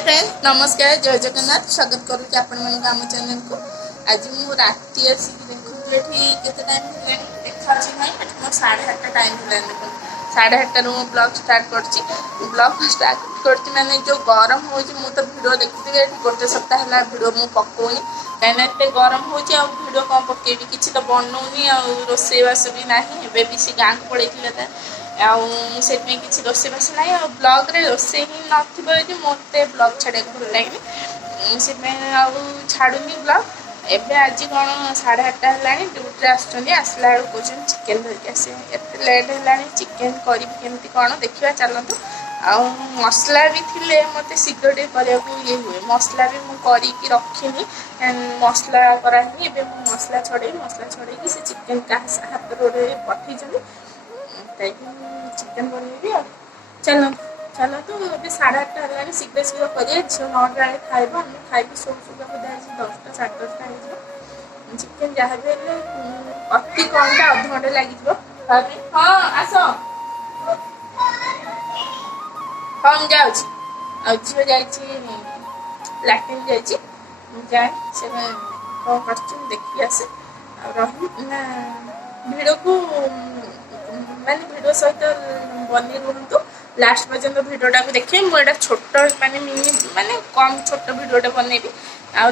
Friends नमस्कार जय जगन्नाथ स्वागत करुँच आपण आम चैनल को। आज मु राति आसिक देखुी के टाइम देखा मोर 8:30 टाइम है। 8:30 मु ब्लॉग स्टार्ट कर माने जो गरम हो तो भिड देखिए गोटे सप्ताह है भिड मु पकौनी कहीं गरम हो भिड कौन पकेबी किसी तो बनौनी रोसईवास भी ना एवं सी गाँव को पड़े से किसी रोसईवास ना ब्लॉग रे रोसे ही नथी मत ब्लॉग छाड़ा भल लगे से छाड़ूनी ब्लॉग एवं आज कौन 8:30 है ड्यूटी आसला बेलू कौन चिकेन धरिक आसे एत लेट है चिकेन करी केमती कौन देखा चलतु आ मसला भी थिले मत शीघ्र ये हुए मसला भी मुझे रखीनी मसला करानी एवं मसला छड़े से चिकेन का हाथ रोड पठे चिकेन बनइबी चलो चलो तो अभी 8:30 है शीघ्र शीघ्र करिए झील 9टा बेले खाइब आम खाइबी शो सुधा बोधे 10टा 10:30 हो चिकेन जहाँ भी अति कमटा अध घंटे लगे हाँ आस कम जाऊँ झील जाट्रिन जाए से कौन कर देखी आसे ना भिड को माने भिड सहित बनी रुहतु लास्ट पर्यंत भिडटा को देखिए मुझे छोट माने मिनी माने कम छोट भिडटे बनइबी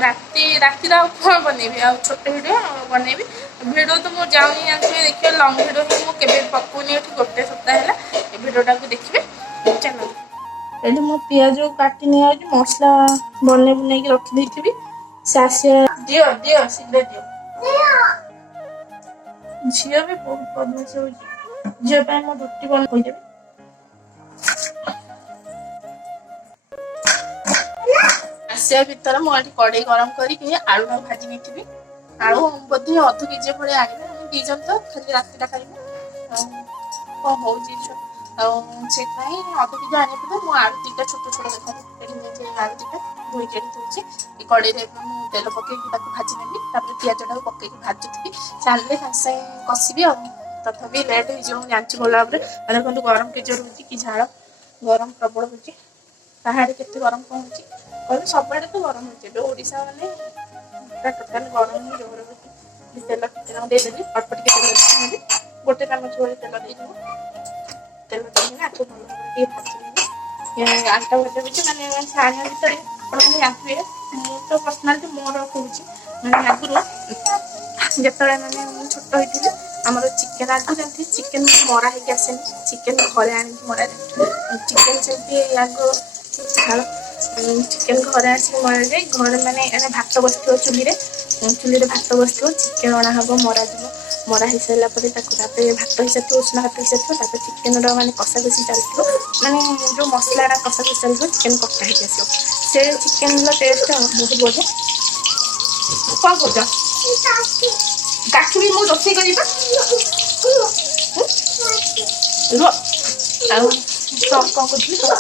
राति कौन बनइबी छोट भिड बनइबी भिड तो मुझे जाऊनी जानते देखिए लंग भिड ही मुझे पकौनी ये गोटे सप्ताह है भिडटा को देखिए चलो ये मो पिज काटी नहीं मसला बन बुन रखी से आसिया दियो दियो शीघ्र दियो झील भी बहुत बदमाश हो झील मो रुटी बन देवी आसिया भर मुझे कड़े गरम करके आलू भाजी नहीं आलू बोधे अध केजी भाई आने दी जन तो खाली रातिटा खाइबे कौन हो से अध केजी आने मुझे आलू दीटा छोट छोट देखा आलू दीटा धोई दूसरी कड़े तेल पकई भाजी नेबी पिजटा को पकई भाजुथी सारे सागे कषिबी तथापि लेट हो जानी गला देखो गरम के जोर हो कि झाड़ गरम प्रबल हो कहाड़े के गरम कौन हो सब आड़े तो गरम होशा मैंने टोटाल गरम ही जोर हो तेल देदेवी अल्प टे तेल गोटे चामच भाई तेल देदेव तेल देना आपको भल भाजी आलटा भजा भी मैंने छाणिया भितर आपने जानते मुझे पर्सनाली मोर कहूँ मैंने आगुरी जिते मैंने छोट होती आमर चिकेन आगु जानते चिकेन मरा होगी आसेनि चिकेन घरे आनी मरा चिकेन से आग छाड़ चिकेन घरे आसिक मरा जाए घर मैंने भात बस चुली भात बस चिकेन अणा हम मरा मरा हो सारा भात हो सारी उष्ण भात हो सारी चिकेन मैंने कषा कषि चलती मैंने जो मसला कषा कषि चलती चिकेन कटा हो आस से चिकेन टेस्ट बहुत बढ़िया कौन कर काटवी मु रोसे कर सब कौन कर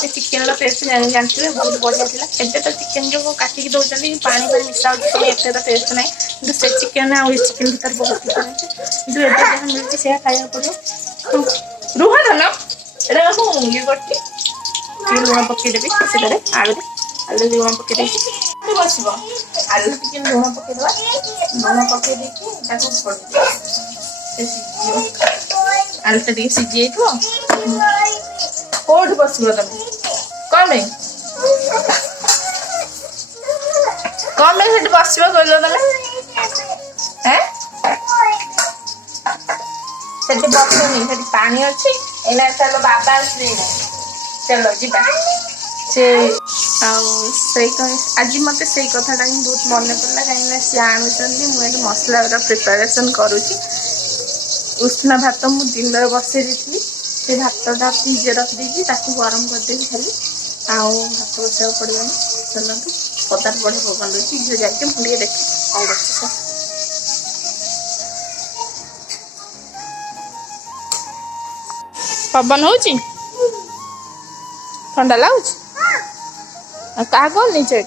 चिकेन टेस्ट जानते बहुत बढ़िया थी एवं तो चिकेन जो काटिक दौरान पानी पानी मिसा एत तो टेस्ट ना कि से चिकेन आ चिकेन भर बहुत डिफरेंस कि जहाँ मिलती से खाया पड़ो रुह धन यहाँ ये कर लुण पकईदेवी से आलू आलू लुण पकई बस आलू टे लुण पकईदे लुण पकई आलूटा टे सीझी कौट बस तुम कौन कौन से बस कहल तुम बसनी से पानी अच्छी एना चलो बाबा चलो जीवा से आज मत से कथा ही बहुत मन पड़ा कहीं सी आणुंट मुझे मसला प्रिपेरेसन करुँची उष्ण भात मुझे दिन बसई दी से भातटा फ्रिज रखी गरम करदेवी खाली भात बसा पड़े चलते पदार बढ़िया पवन रही झील जाके मुझे देख कौन कर पवन हो ठंडा लगुच क्या कौन नहीं क्या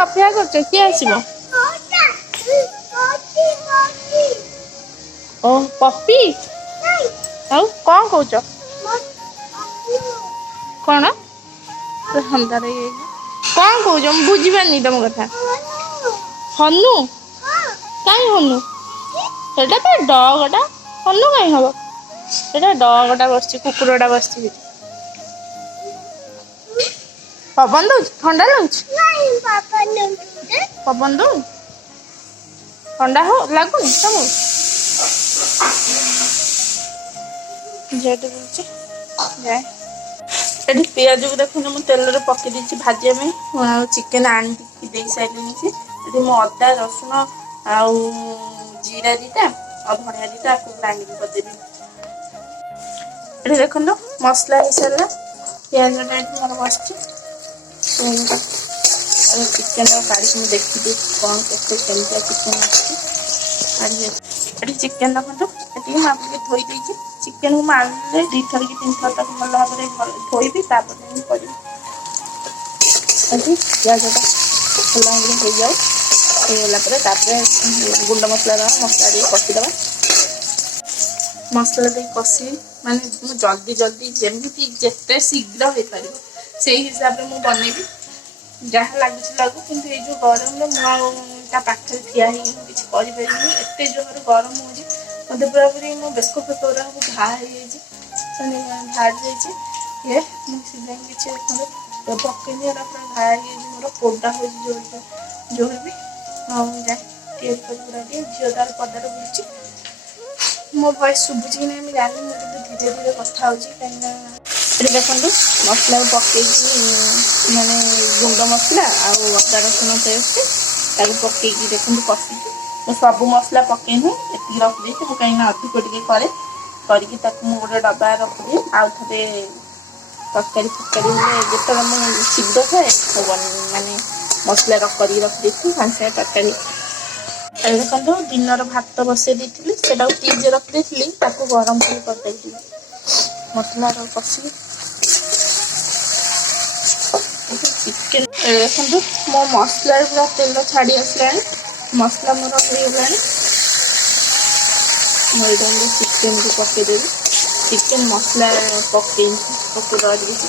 अपेक्षा कर किए आसो ओ पप्पी ଆଉ କ'ଣ କହୁଛ? କ'ଣ ଅନ୍ଧାର ହେଇଯାଇଛି? କ'ଣ କହୁଛ? ମୁଁ ବୁଝିପାରିନି ତମ କଥା। ହନୁ? କାଇଁ ହନୁ? ସେଟା ତ ଡଗଟା। ହନୁ କାଇଁ ହବ? ସେଟା ଡଗଟା ବସିଛି, କୁକୁରଟା ବସିଛି। ପବନ ଦଉଛି? ଥଣ୍ଡା ଲାଗୁଛି? ପବନ ଦଉନି? ଥଣ୍ଡା ଲାଗୁନି ତମକୁ? ଯେହେତୁ ବୁଲୁଛି ଯାଏ। ଏଠି ପିଆଜକୁ ଦେଖୁନ ମୁଁ ତେଲରେ ପକେଇ ଦେଇଛି ଭାଜିବା ପାଇଁ। ମୁଁ ଆଉ ଚିକେନ ଆଣିକି ଦେଇ ସାରିଲିଣି। ଏଠି ମୁଁ ଅଦା ରସୁଣ ଆଉ ଜିରା ଦିଟା ଆଉ ଧଣିଆ ଦିଟା ଆକୁ ଗ୍ରାଇଣ୍ଡିଂ କରିଦେବି। ଏଠି ଦେଖନ୍ତୁ ମସଲା ହେଇସାରିଲା। ପିଆଜଟା ଏଠି ମୋର ବସିଛି। ଚିକେନ କାଢ଼ିକି ମୁଁ ଦେଖିବି କ'ଣ କେମିତିଆ ଚିକେନ ଆସିଛି। ଏଠି ଚିକେନ ଦେଖନ୍ତୁ ଏତିକି ମୁଁ ଆପଣଙ୍କୁ ଧୋଇ ଦେଇଛି। ଚିକେନକୁ ମୁଁ ଆଣିଲେ 2 ଥର କି 3 ଥର ତାକୁ ଭଲ ଭାବରେ ଧୋଇବି, ତାପରେ ମୁଁ କରିବି। ଏଠି ପିଆଜଟା ଭଲ ଭାବରେ ହେଇଯାଉ। ହେଇଗଲା ପରେ ତାପରେ ଗୁଣ୍ଡ ମସଲା ଦେବା, ମସଲା ଦେଇ କଷିଦେବା। ମସଲା ଦେଇ କଷିବି ମାନେ ମୁଁ ଜଲ୍ଦି ଯେମିତି ଯେତେ ଶୀଘ୍ର ହେଇପାରିବ ସେଇ ହିସାବରେ ମୁଁ ବନେଇବି। ଯାହା ଲାଗୁଛି ଲାଗୁ, କିନ୍ତୁ ଏଇ ଯେଉଁ ଗରମରେ ମୁଁ ଆଉ ତା ପାଖରେ ଠିଆ ହେଇକି ମୁଁ କିଛି କରିପାରିବିନି। ଏତେ ଜୋରରେ ଗରମ ହେଉଛି, ମୋତେ ପୁରାପୁରି ମୋ ବେକ ଫେକ ସବୁ ଘା ହେଇଯାଇଛି, ବାହାରି ଯାଇଛି। ମୁଁ ସେଥିପାଇଁ କିଛି ପକେଇନି, ଏଟା ପୁରା ଘା ହେଇଯାଇଛି ମୋର, ପୋଡ଼ା ହେଉଛି ଜୋର ବି। ଆଉ ଯାଏ ତିଆରି କରି ପୁରା ଦିଏ। ଝିଅ ତାର ପଦାରେ ବୁଲୁଛି। ମୋ ଭଏସ୍ ଶୁଭୁଛି କି ନାହିଁ ମୁଁ ଜାଣିନି, ମୁଁ କିନ୍ତୁ ଧୀରେ ଧୀରେ କଥା ହେଉଛି। କାହିଁକିନା ଏଠି ଦେଖନ୍ତୁ ମସଲାକୁ ପକେଇକି ମାନେ ଗୁଣ୍ଡ ମସଲା ଆଉ ଅଦା ରସୁଣ ପେଷ୍ଟ ତାକୁ ପକେଇକି ଦେଖନ୍ତୁ କଷିକି। ମୁଁ ସବୁ ମସଲା ପକେଇନି, ଏତିକି ରଖିଦେଇଛି। ମୁଁ କାହିଁକିନା ଅଧିକ ଟିକେ କରିକି ତାକୁ ମୁଁ ଗୋଟେ ଡବା ରଖିଦିଏ। ଆଉ ଥରେ ତରକାରୀ ହେଲେ ଯେତେବେଳେ ମୁଁ ଶୀଘ୍ର ଥାଏ ମାନେ ମସଲା କରିକି ରଖିଦେଇଥିଲି, ସାଙ୍ଗେ ସାଙ୍ଗେ ତରକାରୀ। ଦେଖନ୍ତୁ ଦିନର ଭାତ ବସେଇ ଦେଇଥିଲି, ସେଟାକୁ ଫ୍ରିଜରେ ରଖିଦେଇଥିଲି, ତାକୁ ଗରମ କରିଦେଇଥିଲି। ମସଲାର କଷିକି ଚିକେନ ଦେଖନ୍ତୁ ମୋ ମସଲାରେ ପୁରା ତେଲ ଛାଡ଼ି ଆସିଲାଣି, ମସଲା ମୋର ହେଇଗଲାଣି। ମୁଁ ଏଇଟା ଚିକେନକୁ ପକେଇଦେବି। ଚିକେନ ମସଲା ପକେଇଦେବା ଟିକେ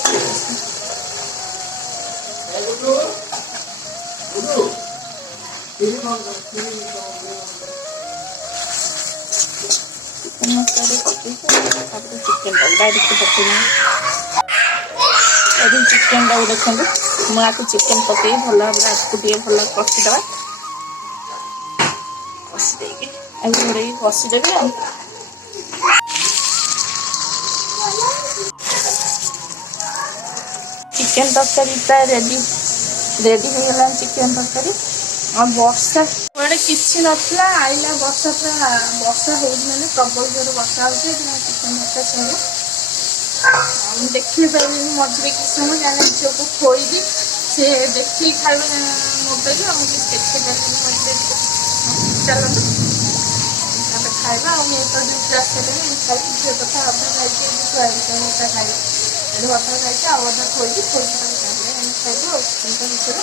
ଚିକେନ ମସଲା ପକେଇକି ତାପରେ ଚିକେନଟାକୁ ଡାଇରେକ୍ଟ ପକେଇଦେବି। ଏଠି ଚିକେନଟାକୁ ଦେଖନ୍ତୁ ମୁଁ ଆକୁ ଚିକେନ ପକେଇ ଭଲ ଭାବରେ ଆକୁ ଟିକେ ଭଲ କଷିଦେବା। କଷି ଦେଇକି ଆଉ ଘୋଡ଼େଇକି କଷିଦେବି। ଆଉ ଚିକେନ ତରକାରୀଟା ରେଡ଼ି ହେଇଗଲାଣି ଚିକେନ ତରକାରୀ। ଆଉ ବର୍ଷା କୁଆଡ଼େ କିଛି ନଥିଲା, ଆଇଲା ବର୍ଷା ହେଉଛି ମାନେ ପ୍ରବଳ ଜୋରେ ବର୍ଷା ହେଉଛି। ଚିକେନ ତରକାରୀ ସରିଲା। ମୁଁ ଦେଖି ପାରିଲିନି ମଝିରେ କିଛି ସମୟ, କାହିଁକିନା ଝିଅକୁ ଖୋଇବି, ସେ ଦେଖିକି ଖାଇବ ମୋବାଇଲ, ଆଉ ମୁଁ କିଛି ଦେଖି ପାରିଲିନି ମଝିରେ ଟିକେ। ଚାଲନ୍ତୁ ତାପରେ ଖାଇବା। ଆଉ ମୁଁ ତ ଡ୍ୟୁଟି ଆସିଲିଣି, ମୁଁ ଖାଇକି ଝିଅ କଥା ଅଧା ଖାଇକି ଖାଇବି ଅଧା ଖାଇଛି, ଆଉ ଅଧା ଖୋଇବି ତାକୁ ତାପରେ ଆମେ ଖାଇବୁ। ଆଉ ଚିକେନଟା ଭିତରେ